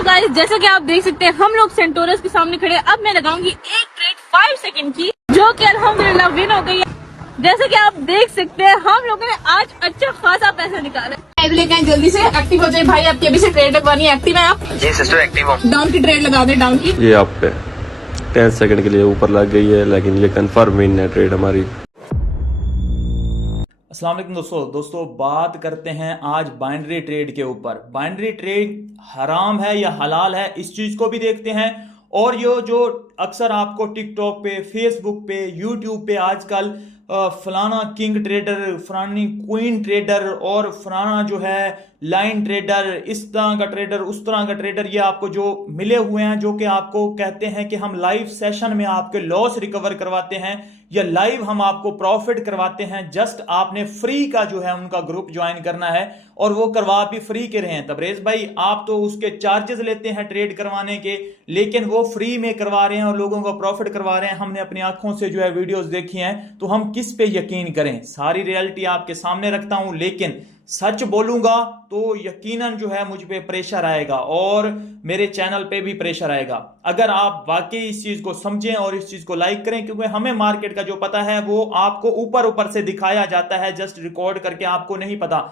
तो गाइस जैसे कि आप देख सकते हैं हम लोग सेंटोरस के सामने खड़े हैं। अब मैं लगाऊंगी एक ट्रेड 5 सेकंड की, जो कि अल्हम्दुलिल्लाह विन हो गई है। जैसे कि आप देख सकते हैं हम लोगों ने आज अच्छा खासा पैसा निकाला है। लेके आए जल्दी से, एक्टिव हो जाए भाई। आपकी अभी से ट्रेड लगवानी है, एक्टिव है आप? जी सिस्टर एक्टिव हूँ। डाउन की ट्रेड लगा दे, डाउन की। ये आप पे 10 सेकंड के लिए ऊपर लग गई है, लेकिन ये कंफर्म विन है ट्रेड हमारी। अस्सलाम वालेकुम दोस्तों बात करते हैं आज बाइनरी ट्रेड के ऊपर। बाइनरी ट्रेड हराम है या हलाल है, इस चीज को भी देखते हैं। और ये जो अक्सर आपको टिकटॉक पे, फेसबुक पे, यूट्यूब पे आजकल फलाना किंग ट्रेडर, फलानी क्वीन ट्रेडर और फलाना जो है लाइन ट्रेडर, इस तरह का ट्रेडर, उस तरह का ट्रेडर, ये आपको जो मिले हुए हैं, जो कि आपको कहते हैं कि हम लाइव सेशन में आपके लॉस रिकवर करवाते हैं या लाइव हम आपको प्रॉफिट करवाते हैं। जस्ट आपने फ्री का जो है उनका ग्रुप ज्वाइन करना है और वो करवा भी फ्री के रहे हैं। तबरेज भाई आप तो उसके चार्जेस लेते हैं ट्रेड करवाने के, लेकिन वो फ्री में करवा रहे हैं और लोगों को प्रॉफिट करवा रहे हैं। हमने अपनी आंखों से जो है वीडियोस देखी हैं, तो हम किस पे यकीन करें? सारी रियलिटी आपके सामने रखता हूं, लेकिन सच बोलूंगा तो यकीनन जो है मुझ पे प्रेशर आएगा और मेरे चैनल पे भी प्रेशर आएगा। अगर आप वाकई इस चीज को समझें और इस चीज को लाइक करें, क्योंकि हमें मार्केट का जो पता है वो आपको ऊपर ऊपर से दिखाया जाता है, जस्ट रिकॉर्ड करके आपको नहीं पता।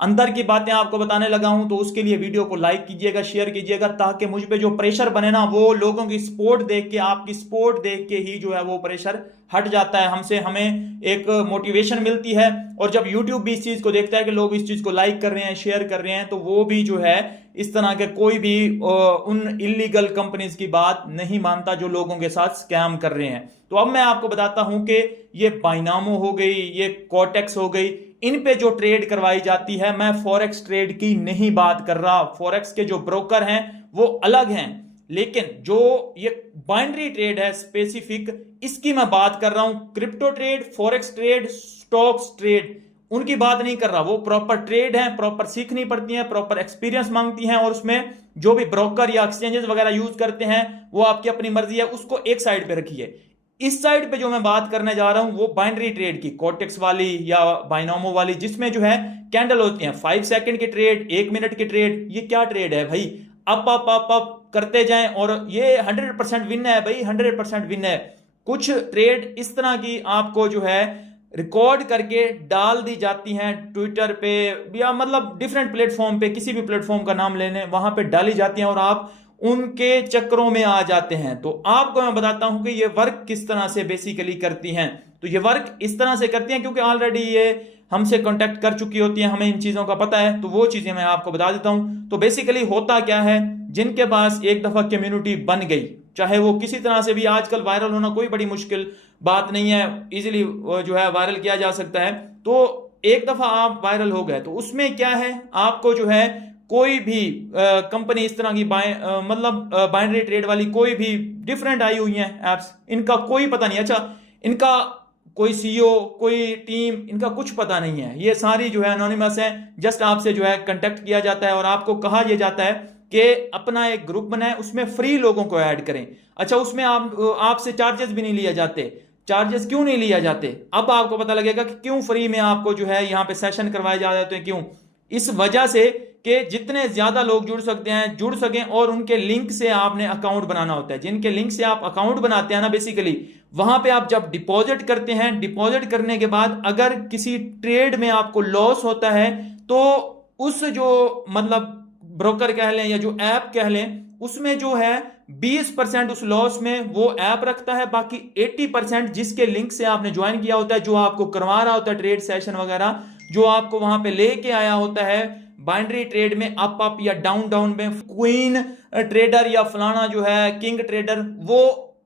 अंदर की बातें आपको बताने लगा हूं, तो उसके लिए वीडियो को लाइक कीजिएगा, शेयर कीजिएगा, ताकि मुझ पे जो प्रेशर बने ना, वो लोगों की सपोर्ट देख के, आपकी सपोर्ट देख के ही जो है वो प्रेशर हट जाता है हमसे, हमें एक मोटिवेशन मिलती है। और जब यूट्यूब भी इस चीज को देखता है कि लोग इस चीज को लाइक कर रहे हैं, शेयर कर रहे हैं, तो वो भी जो है इस तरह के कोई भी उन इलीगल कंपनीज की बात नहीं मानता जो लोगों के साथ स्कैम कर रहे हैं। तो अब मैं आपको बताता हूं कि ये बाइनामो हो गई, ये कोटेक्स हो गई, इन पे जो ट्रेड करवाई जाती है, मैं फॉरेक्स ट्रेड की नहीं बात कर रहा। फॉरेक्स के जो ब्रोकर हैं वो अलग हैं, लेकिन जो ये बाइनरी ट्रेड है स्पेसिफिक, इसकी मैं बात कर रहा हूं। Crypto trade, forex trade, stocks trade, उनकी बात नहीं कर रहा। वो प्रॉपर ट्रेड है, प्रॉपर सीखनी पड़ती है, प्रॉपर एक्सपीरियंस मांगती हैं, और उसमें जो भी ब्रोकर या एक्सचेंजेस वगैरह यूज करते हैं वो आपकी अपनी मर्जी है, उसको एक साइड पे रखिए। इस साइड पे जो मैं बात करने जा रहा हूं वो बाइनरी ट्रेड की, कोटेक्स वाली या बाइनोमो वाली, जिसमें जो है कैंडल होती है, 5 सेकंड की ट्रेड, 1 मिनट की ट्रेड। ये क्या ट्रेड है भाई? अप अप अप अप करते जाएं और ये 100% विन है भाई, 100% विन है। कुछ ट्रेड इस तरह की आपको जो है रिकॉर्ड करके डाल दी जाती हैं ट्विटर पे या मतलब डिफरेंट प्लेटफॉर्म पे, किसी भी प्लेटफॉर्म का नाम लेने, वहां पे डाली जाती हैं और आप उनके चक्रों में आ जाते हैं। तो आपको मैं बताता हूं कि ये वर्क किस तरह से बेसिकली करती हैं। तो ये वर्क इस तरह से करती हैं क्योंकि ऑलरेडी ये हमसे कांटेक्ट कर चुकी होती हैं, हमें इन चीजों का पता है, तो वो चीजें मैं आपको बता देता हूं। तो बेसिकली होता क्या है, जिनके पास एक दफा कम्युनिटी बन गई, चाहे वो किसी तरह से भी, आजकल वायरल होना कोई बड़ी मुश्किल बात नहीं है, इजीली जो है वायरल किया जा सकता है। तो एक दफा आप वायरल हो गए, तो उसमें क्या है, आपको जो है कोई भी कंपनी इस तरह की मतलब बाइनरी ट्रेड वाली कोई भी डिफरेंट आई हुई हैं एप्स, इनका कोई पता नहीं। अच्छा, इनका कोई सीईओ, कोई टीम, इनका कुछ पता नहीं है, ये सारी जो है अनोनिमस है। जस्ट आपसे जो है कांटेक्ट किया जाता है और आपको कहा यह जाता है कि अपना एक ग्रुप बनाए, उसमें फ्री लोगों को ऐड करें। अच्छा, उसमें आपसे चार्जेस भी नहीं लिए जाते। चार्जेस क्यों नहीं लिया जाते? अब आपको पता लगेगा कि क्यों फ्री में आपको जो है यहाँ पे सेशन करवाए जा जाते हैं। क्यों? इस वजह से कि जितने ज्यादा लोग जुड़ सकते हैं जुड़ सकें, और उनके लिंक से आपने अकाउंट बनाना होता है। जिनके लिंक से आप अकाउंट बनाते हैं ना, बेसिकली वहां पे आप जब डिपॉजिट करते हैं, डिपॉजिट करने के बाद अगर किसी ट्रेड में आपको लॉस होता है, तो उस जो मतलब ब्रोकर कह लें या जो ऐप कह लें, उसमें जो है 20% उस लॉस में वो ऐप रखता है, बाकी 80% जिसके लिंक से आपने ज्वाइन किया होता है, जो आपको करवा रहा होता है ट्रेड सेशन वगैरह, जो आपको वहां पे लेके आया होता है बाइनरी ट्रेड में, अप अप या डाउन डाउन में, क्वीन ट्रेडर या फलाना जो है किंग ट्रेडर, वो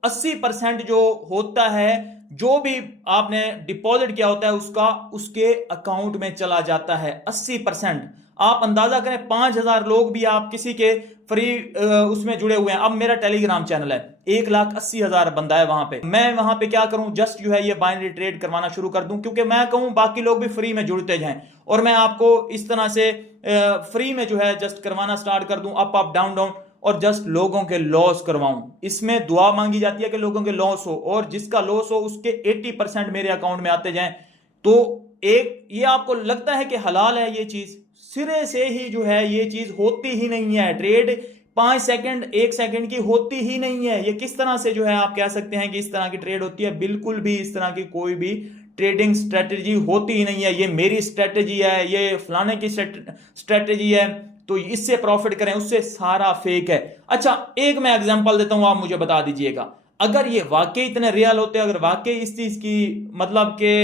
80% जो होता है, जो भी आपने डिपॉजिट किया होता है उसका उसके अकाउंट में चला जाता है 80%। आप अंदाजा करें 5000 लोग भी आप किसी के फ्री उसमें जुड़े हुए हैं। अब मेरा टेलीग्राम चैनल है, 1,80,000 बंदा है वहां पे। मैं वहां पे क्या करूं, जस्ट जो है ये बाइनरी ट्रेड करवाना शुरू कर दूं, क्योंकि मैं कहूं बाकी लोग भी फ्री में जुड़ते जाएं और मैं आपको इस तरह से फ्री में जो है जस्ट करवाना स्टार्ट कर दूं, अप अप डाउन डाउन, और जस्ट लोगों के लॉस करवाऊं। इसमें दुआ मांगी जाती है कि लोगों के लॉस हो, और जिसका लॉस हो उसके 80% मेरे अकाउंट में आते जाएं। तो एक ये आपको लगता है कि हलाल है, ये चीज सिरे से ही जो है ये चीज होती ही नहीं है। ट्रेड 5 सेकंड 1 सेकंड की होती ही नहीं है। ये किस तरह से जो है आप कह सकते हैं कि इस तरह की ट्रेड होती है? बिल्कुल भी इस तरह की कोई भी ट्रेडिंग स्ट्रेटेजी होती ही नहीं है। ये मेरी स्ट्रेटेजी है, ये फलाने की स्ट्रेटेजी है, तो इससे प्रॉफिट करें, उससे सारा फेक है। अच्छा, एक मैं एग्जांपल देता हूं, आप मुझे बता दीजिएगा, अगर ये वाकई इतने रियल होते, अगर वाकई इस चीज की मतलब के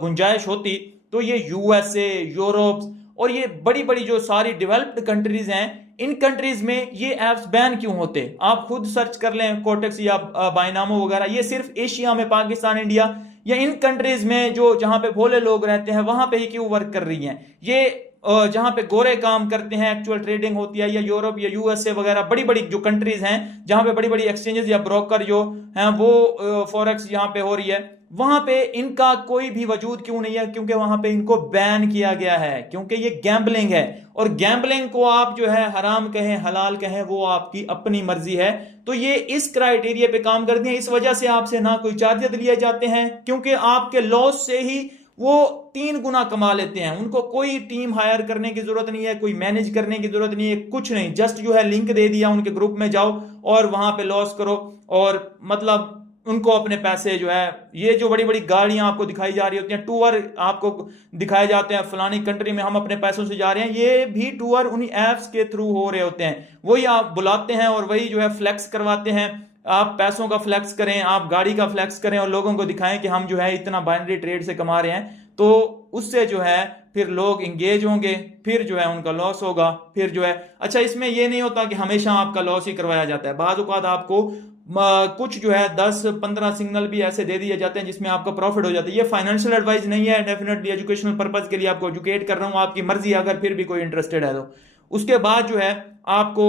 गुंजाइश होती, तो ये यूएसए, यूरोप और ये बड़ी बड़ी जो सारी डेवलप्ड कंट्रीज हैं, इन कंट्रीज में ये एप्स बैन क्यों होते? आप खुद सर्च कर लें, कोटेक्स या बाइनामो वगैरह, ये सिर्फ एशिया में, पाकिस्तान, इंडिया या इन कंट्रीज में जो जहां पे भोले लोग रहते हैं वहां पे ही क्यों वर्क कर रही हैं? ये जहां पे गोरे काम करते हैं, एक्चुअल ट्रेडिंग होती है, या यूरोप या यूएसए वगैरह बड़ी बड़ी जो कंट्रीज हैं जहां पे बड़ी बड़ी एक्सचेंजेस या ब्रोकर जो हैं वो फॉरेक्स यहां पे हो रही है, वहां पे इनका कोई भी वजूद क्यों नहीं है? क्योंकि वहां पे इनको बैन किया गया है, क्योंकि ये गैम्बलिंग है। और गैम्बलिंग को आप जो है हराम कहें, हलाल कहें, वो आपकी अपनी मर्जी है। तो ये इस क्राइटेरिया पे काम करती हैं, इस वजह से आपसे ना कोई चार्जेस लिए जाते हैं, क्योंकि आपके लॉस से ही वो 3 गुना कमा लेते हैं। उनको कोई टीम हायर करने की जरूरत नहीं है, कोई मैनेज करने की जरूरत नहीं है, कुछ नहीं, जस्ट जो है लिंक दे दिया, उनके ग्रुप में जाओ और वहां पे लॉस करो, और मतलब उनको अपने पैसे जो है, ये जो बड़ी बड़ी गाड़ियां आपको दिखाई जा रही होती हैं, टूर आपको दिखाए जाते हैं, फलानी कंट्री में हम अपने पैसों से जा रहे हैं, ये भी टूर उन्हीं एप्स के थ्रू हो रहे होते हैं। वही आप बुलाते हैं और वही जो है फ्लेक्स करवाते हैं। आप पैसों का फ्लेक्स करें, आप गाड़ी का फ्लेक्स करें और लोगों को दिखाएं कि हम जो है इतना बाइनरी ट्रेड से कमा रहे हैं, तो उससे जो है फिर लोग इंगेज होंगे, फिर जो है उनका लॉस होगा, फिर जो है। अच्छा, इसमें यह नहीं होता कि हमेशा आपका लॉस ही करवाया जाता है, बाज़ औक़ात आपको कुछ जो है 10-15 सिग्नल भी ऐसे दे दिए जाते हैं जिसमें आपका प्रॉफिट हो जाता है। ये फाइनेंशियल एडवाइस नहीं है, डेफिनेटली एजुकेशनल पर्पज के लिए आपको एजुकेट कर रहा हूं, आपकी मर्जी, अगर फिर भी कोई इंटरेस्टेड है तो। उसके बाद जो है आपको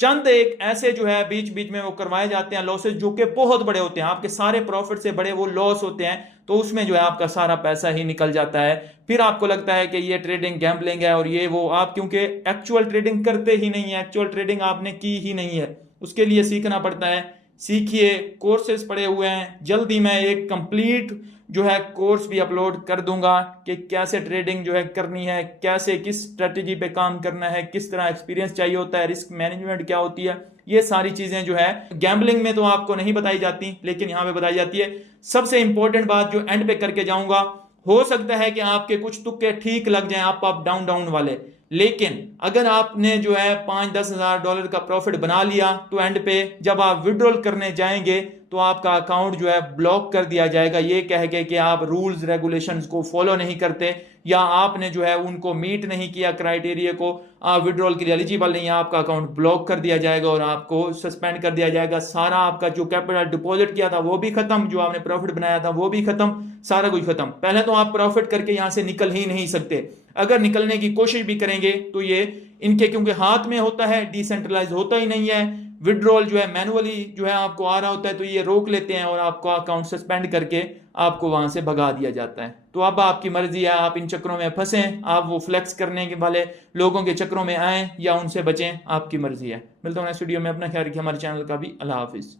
चंद एक ऐसे जो है बीच बीच में वो करवाए जाते हैं लॉसेस, जो कि बहुत बड़े होते हैं, आपके सारे प्रॉफिट से बड़े वो लॉस होते हैं, तो उसमें जो है आपका सारा पैसा ही निकल जाता है। फिर आपको लगता है कि ये ट्रेडिंग गैम्बलिंग है और ये वो, आप क्योंकि एक्चुअल ट्रेडिंग करते ही नहीं है, एक्चुअल ट्रेडिंग आपने की ही नहीं है, उसके लिए सीखना पड़ता है। सीखिए, कोर्सेज पड़े हुए हैं, जल्दी मैं एक कंप्लीट जो है कोर्स भी अपलोड कर दूंगा कि कैसे ट्रेडिंग जो है करनी है, कैसे किस स्ट्रेटेजी पे काम करना है, किस तरह एक्सपीरियंस चाहिए होता है, रिस्क मैनेजमेंट क्या होती है, ये सारी चीजें जो है गैम्बलिंग में तो आपको नहीं बताई जाती, लेकिन यहाँ पे बताई जाती है। सबसे इंपॉर्टेंट बात जो एंड पे करके जाऊंगा, हो सकता है कि आपके कुछ तुक्के ठीक लग जाएं, अप डाउन डाउन वाले, लेकिन अगर आपने जो है $5-10 हज़ार का प्रॉफिट बना लिया, तो एंड पे जब आप विड्रॉल करने जाएंगे तो आपका अकाउंट जो है ब्लॉक कर दिया जाएगा, ये कह के कि आप रूल्स रेगुलेशंस को फॉलो नहीं करते या आपने जो है उनको मीट नहीं किया, क्राइटेरिया को, आप विड्रॉल के लिए एलिजिबल नहीं है, आपका अकाउंट ब्लॉक कर दिया जाएगा और आपको सस्पेंड कर दिया जाएगा। सारा आपका जो कैपिटल डिपॉजिट किया था वो भी खत्म, जो आपने प्रॉफिट बनाया था वो भी खत्म, सारा कुछ खत्म। पहले तो आप प्रॉफिट करके यहां से निकल ही नहीं सकते, अगर निकलने की कोशिश भी करेंगे तो ये इनके क्योंकि हाथ में होता है, डिसेंट्रलाइज होता ही नहीं है, विड्रॉल जो है मैनुअली जो है आपको आ रहा होता है, तो ये रोक लेते हैं और आपको अकाउंट सस्पेंड करके आपको वहां से भगा दिया जाता है। तो अब आपकी मर्जी है, आप इन चक्रों में फंसें, आप वो फ्लेक्स करने के वाले लोगों के चक्रों में आए या उनसे बचें, आपकी मर्जी है। मिलता हूं नेक्स्ट वीडियो में, अपना ख्याल रखिए, हमारे चैनल का भी। अल्लाह हाफिज।